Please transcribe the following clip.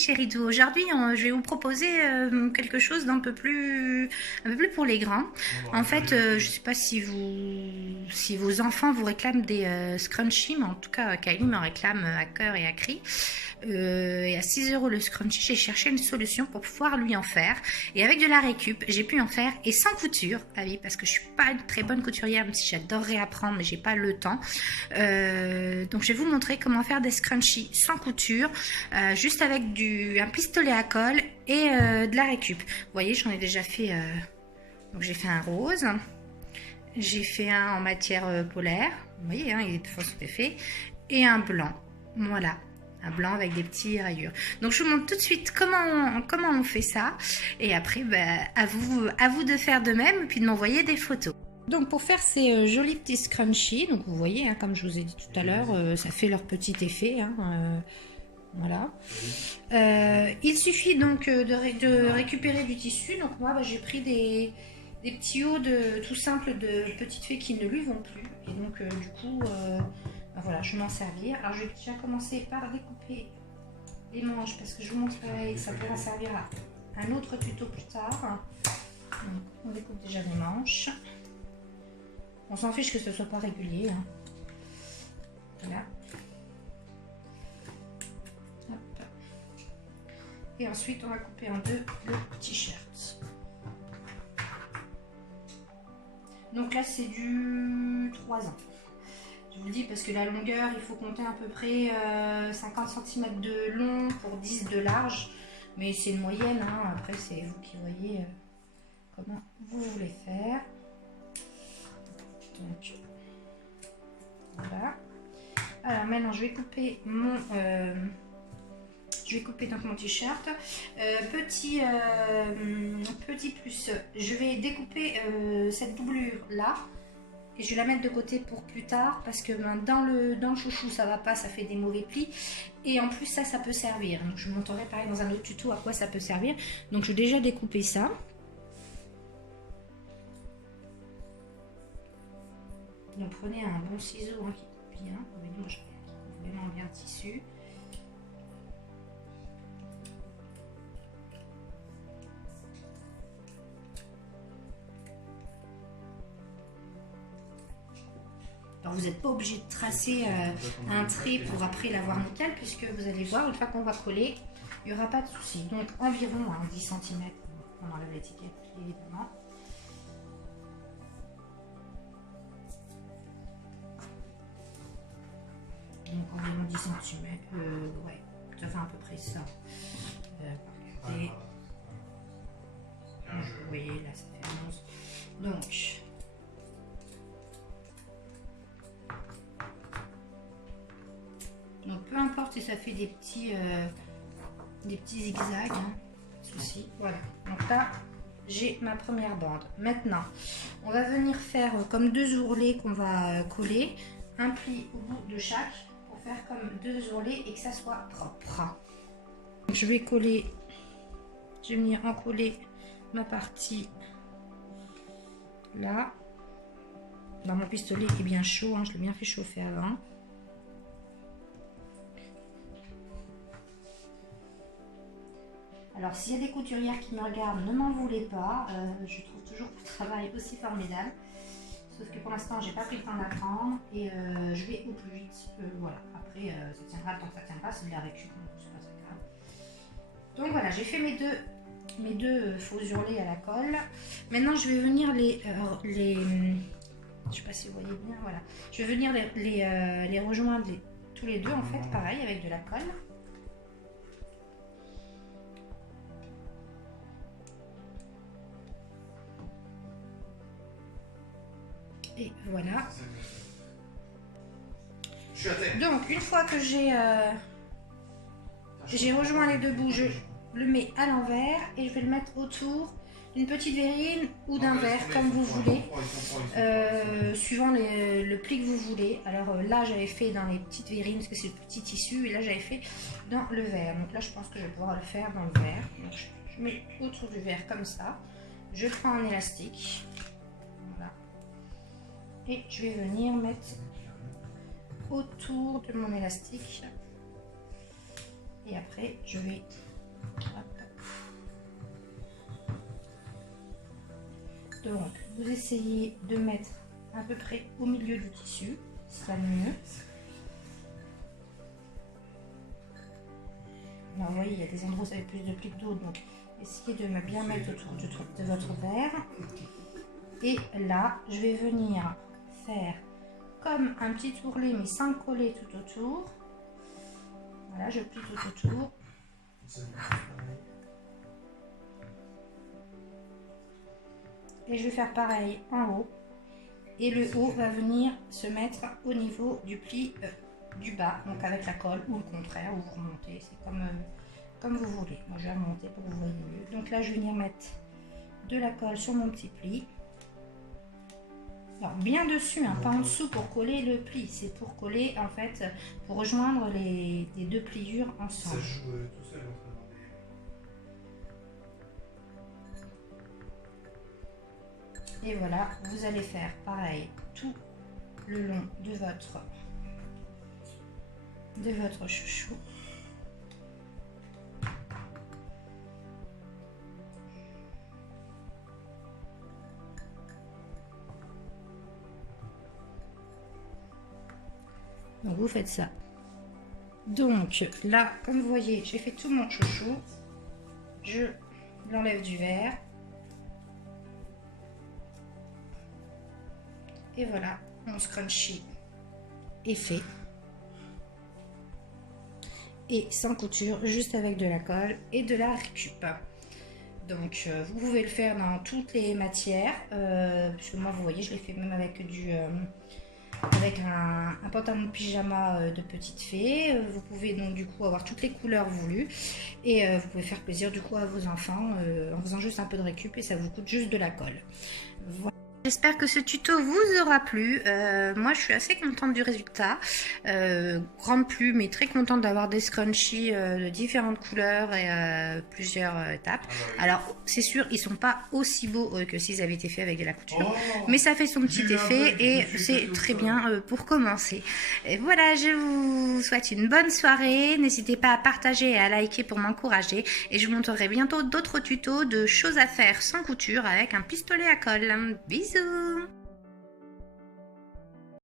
Chéridou, aujourd'hui je vais vous proposer quelque chose d'un un peu plus pour les grands. En fait, je ne sais pas si vos enfants vous réclament des scrunchies, mais en tout cas Kylie m'en réclame à cœur et à cri. Et à 6 € le scrunchie, j'ai cherché une solution pour pouvoir lui en faire. Et avec de la récup, j'ai pu en faire et sans couture. Ah oui, parce que je suis pas une très bonne couturière, même si j'adorerais apprendre, mais j'ai pas le temps. Donc je vais vous montrer comment faire des scrunchies sans couture, juste avec un pistolet à colle et de la récup. Vous voyez, j'en ai déjà fait. Donc j'ai fait un rose, j'ai fait un en matière polaire. Vous voyez, hein, il est de fait, et un blanc. Voilà. Un blanc avec des petits rayures. Donc je vous montre tout de suite comment on fait ça. Et après, à vous de faire de même et puis de m'envoyer des photos. Donc pour faire ces jolis petits scrunchies, donc vous voyez, hein, comme je vous ai dit tout à l'heure, ça fait leur petit effet. Hein, voilà. Il suffit donc de récupérer du tissu. Donc moi, j'ai pris des petits hauts tout simples de petites fées qui ne lui vont plus. Et donc du coup... voilà, je vais m'en servir. Alors, je vais déjà commencer par découper les manches parce que je vous montrerai que ça pourra servir à un autre tuto plus tard. Donc, on découpe déjà les manches. On s'en fiche que ce soit pas régulier. Hein. Voilà. Hop. Et ensuite, on va couper en deux le t-shirt. Donc là, c'est du 3 ans. Je vous le dis parce que la longueur, il faut compter à peu près 50 cm de long pour 10 de large. Mais c'est une moyenne, hein. Après c'est vous qui voyez comment vous voulez faire. Donc voilà. Alors maintenant je vais couper mon t-shirt. Petit plus, je vais découper cette doublure là. Et je vais la mettre de côté pour plus tard parce que dans le chouchou ça va pas, ça fait des mauvais plis. Et en plus ça peut servir. Donc je vous montrerai pareil dans un autre tuto à quoi ça peut servir. Donc je vais déjà découper ça. Donc prenez un bon ciseau hein, qui coupe bien. Vous voyez, moi je coupe vraiment bien le tissu. Alors vous n'êtes pas obligé de tracer un trait pour après l'avoir nickel puisque vous allez voir, une fois qu'on va coller, il n'y aura pas de souci. Donc environ 10 cm, on enlève l'étiquette évidemment. Donc environ 10 cm, ouais, ça fait à peu près ça. Regardez. Vous voyez là ça fait 11. Donc peu importe si ça fait des petits zigzags, hein, ceci, voilà. Donc là, j'ai ma première bande. Maintenant, on va venir faire comme deux ourlets qu'on va coller, un pli au bout de chaque pour faire comme deux ourlets et que ça soit propre. Donc, je vais venir encoller ma partie là. Dans mon pistolet qui est bien chaud, hein, je l'ai bien fait chauffer avant. Alors, s'il y a des couturières qui me regardent, ne m'en voulez pas. Je trouve toujours le travail aussi formidable. Sauf que pour l'instant, j'ai pas pris le temps d'apprendre et je vais au plus vite. Voilà. Après, ça tiendra tant que ça tiendra. C'est de la récup, c'est pas très grave. Donc voilà, j'ai fait mes deux faux hurlets à la colle. Maintenant, je vais venir je sais pas si vous voyez bien. Voilà. Je vais venir les rejoindre tous les deux en fait, pareil avec de la colle. Et voilà. Donc une fois que j'ai rejoint les deux bouts, je le mets à l'envers et je vais le mettre autour d'une petite verrine ou d'un verre comme vous voulez, suivant le pli que vous voulez. Alors là j'avais fait dans les petites verrines parce que c'est le petit tissu et là j'avais fait dans le verre. Donc là je pense que je vais pouvoir le faire dans le verre. Donc, je mets autour du verre comme ça. Je prends un élastique. Voilà. Et je vais venir mettre autour de mon élastique et après je vais Donc, vous essayez de mettre à peu près au milieu du tissu, ce sera mieux. Alors, vous voyez, il y a des endroits où ça fait plus de plis que d'autres, donc essayez de bien mettre autour de votre verre. Et là, je vais venir faire comme un petit ourlet, mais sans coller tout autour. Voilà, je plie tout autour. Et je vais faire pareil en haut. Et le haut va venir se mettre au niveau du pli du bas, donc avec la colle, ou le contraire, ou vous remontez, c'est comme vous voulez. Moi je vais remonter pour que vous voyez mieux. Donc là je vais venir mettre de la colle sur mon petit pli. Alors bien dessus, hein, pas en dessous pour coller le pli, c'est pour coller en fait, pour rejoindre les deux pliures ensemble. Ça joue tout seul. Et voilà, vous allez faire pareil tout le long de votre chouchou. Donc vous faites ça. Donc là, comme vous voyez, j'ai fait tout mon chouchou. Je l'enlève du verre. Et voilà, mon scrunchie est fait. Et sans couture, juste avec de la colle et de la récup. Donc vous pouvez le faire dans toutes les matières. Puisque moi, vous voyez, je l'ai fait même avec un pantalon de pyjama de petite fée. Vous pouvez donc du coup avoir toutes les couleurs voulues. Et vous pouvez faire plaisir du coup à vos enfants en faisant juste un peu de récup et ça vous coûte juste de la colle. Voilà. J'espère que ce tuto vous aura plu. Moi, je suis assez contente du résultat. Grande plume et très contente d'avoir des scrunchies de différentes couleurs et plusieurs étapes. Alors, c'est sûr, ils sont pas aussi beaux que s'ils avaient été faits avec de la couture. Mais ça fait son petit effet et c'est très bien pour commencer. Et voilà, je vous souhaite une bonne soirée. N'hésitez pas à partager et à liker pour m'encourager. Et je vous montrerai bientôt d'autres tutos de choses à faire sans couture avec un pistolet à colle. Bisous!